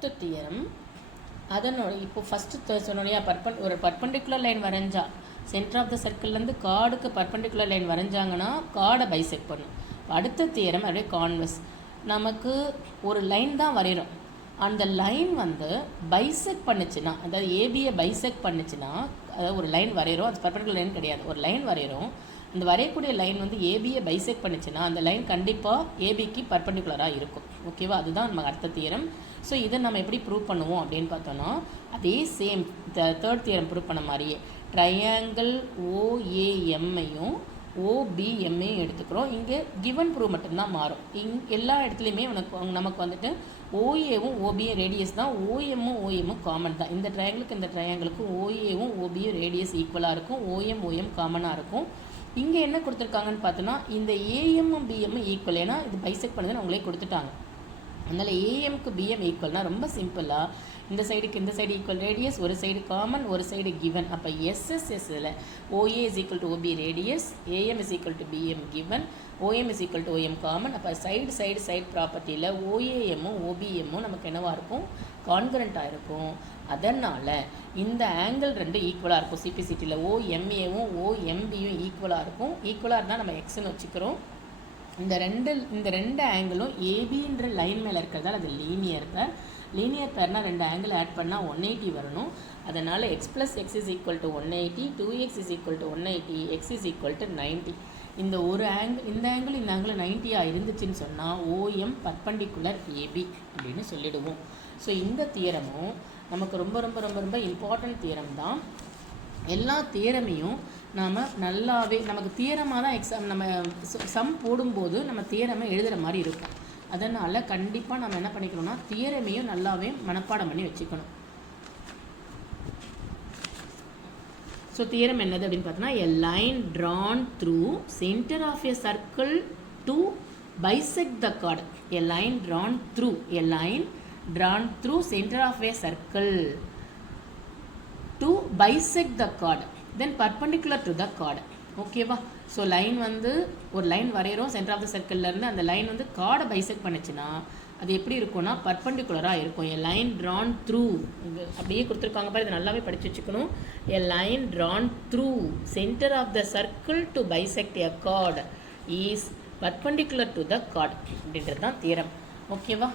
Fourth theorem. அதனோட இப்போ first சொன்னோடையா ஒரு பர்பண்டிகுலர் லைன் வரைஞ்சா சென்டர் ஆஃப் த சர்க்கிள்லேருந்து கார்டுக்கு பர்பண்டிகுலர் லைன் வரைஞ்சாங்கன்னா கார்டை பைசெக்ட் பண்ணும். அடுத்த தியரம் அப்படியே கான்வெர்ஸ். நமக்கு ஒரு லைன் தான் வரைகிறோம், அந்த லைன் வந்து பைசெக்ட் பண்ணுச்சுன்னா, அதாவது ஏபியை பைசெக்ட் பண்ணுச்சுன்னா, அதாவது ஒரு லைன் வரைகிறோம், அது பர்பண்டிகுலர் லைன் கிடையாது, ஒரு லைன் வரைகிறோம், அந்த வரையக்கூடிய லைன் வந்து ஏபியை பைசெக்ட் பண்ணுச்சுன்னா அந்த லைன் கண்டிப்பாக ஏபிக்கு பர்பண்டிகுலராக இருக்கும். ஓகேவா, அதுதான் நமக்கு அடுத்த தியரம். ஸோ இதை நம்ம எப்படி ப்ரூவ் பண்ணுவோம் அப்படின்னு பார்த்தோன்னா, அதே சேம் தேர்ட் தியரம் ப்ரூவ் பண்ண மாதிரியே ட்ரையாங்கிள் ஓஏஎம்மையும் ஓபிஎம்மையும் எடுத்துக்கிறோம். இங்கே கிவன் ப்ரூவ் மட்டும்தான் மாறும். எல்லா இடத்துலையுமே நமக்கு வந்துட்டு ஓஏவும் ஓபியும் ரேடியஸ் தான், ஓஎம்மும் ஓஎம்மும் காமன் தான். இந்த ட்ரையாங்கிளுக்கு இந்த ட்ரையாங்கிளுக்கும் ஓஏவும் ஓபியும் ரேடியஸ் ஈக்குவலாக இருக்கும், ஓஎம் காமனாக இருக்கும். இங்கே என்ன கொடுத்துருக்காங்கன்னு பார்த்தோன்னா, இந்த ஏஎம்மும் பிஎம்மும் ஈக்குவல், ஏன்னா இது பைசெக்ட் பண்ணுதுன்னு அவங்களே கொடுத்துட்டாங்க. அதனால் ஏஎம்க்கு பிஎம் ஈக்குவல்னால் ரொம்ப சிம்பிளாக இந்த சைடுக்கு இந்த சைடு ஈக்குவல் ரேடியஸ், ஒரு சைடு காமன் ஒரு சைடு கிவன். அப்போ எஸ்எஸ்எஸ்ஸில் OA is equal to OB radius, AM is equal to BM given, OM is equal to OM common. அப்போ சைடு ப்ராப்பர்ட்டியில் ஓஏஎம்மும் ஓபிஎம்மும் நமக்கு என்னவாக இருக்கும், கான்கரண்ட்டாக இருக்கும். அதனால் இந்த ஆங்கிள் ரெண்டு ஈக்குவலாக இருக்கும். சிபிசிட்டியில் ஓஎம்ஏவும் ஓஎம்பியும் ஈக்குவலாக இருக்கும். ஈக்குவலாக இருந்தால் நம்ம எக்ஸ்ன்னு வச்சுக்கிறோம். இந்த ரெண்டு ஆங்கிளும் ஏபின்ற லைன் மேலே இருக்கிறதால அது லீனியர் பேர்னால் ரெண்டு ஆங்கிள் ஆட் பண்ணால் 180 வரணும். அதனால் X plus X is equal to 180, 2x is equal to 180, X is equal to 90. இந்த ஒரு ஆங்கிள் இந்த ஆங்கிள் 90 இருந்துச்சுன்னு சொன்னால் ஓஎம் பர்பண்டிகுலர் ஏபி அப்படின்னு சொல்லிடுவோம். ஸோ இந்த தியரமும் நமக்கு ரொம்ப ரொம்ப ரொம்ப ரொம்ப இம்பார்ட்டன்ட் தியரம் தான். எல்லா தியரமையும் நாம் நல்லாவே நமக்கு தியரமாக தான் எக்ஸாம் நம்ம சம் போடும்போது நம்ம தியரமை எழுதுகிற மாதிரி இருக்கும். அதனால் கண்டிப்பாக நம்ம என்ன பண்ணிக்கணும்னா தியரமையும் நல்லாவே மனப்பாடம் பண்ணி வச்சுக்கணும். ஸோ தியரம் என்னது அப்படின்னு பார்த்தோன்னா, a line drawn through centre of a circle to bisect the chord. A line drawn through centre of a circle to bisect the chord, then perpendicular to the chord. ஓகேவா, so line வந்து ஒரு line வரைகிறோம் centre of த சர்க்கிள்லேருந்து, அந்த line வந்து கார்டை bisect பண்ணுச்சுன்னா அது எப்படி இருக்கும்னா பர்பண்டிகுலராக இருக்கும். எ லைன் ட்ரான் த்ரூ, அப்படியே கொடுத்துருக்காங்க பாரு, இதை நல்லாவே படித்து வச்சுக்கணும். A line drawn through centre of the circle to bisect a chord is perpendicular to the chord அப்படின்றது தான் தியரம். ஓகேவா.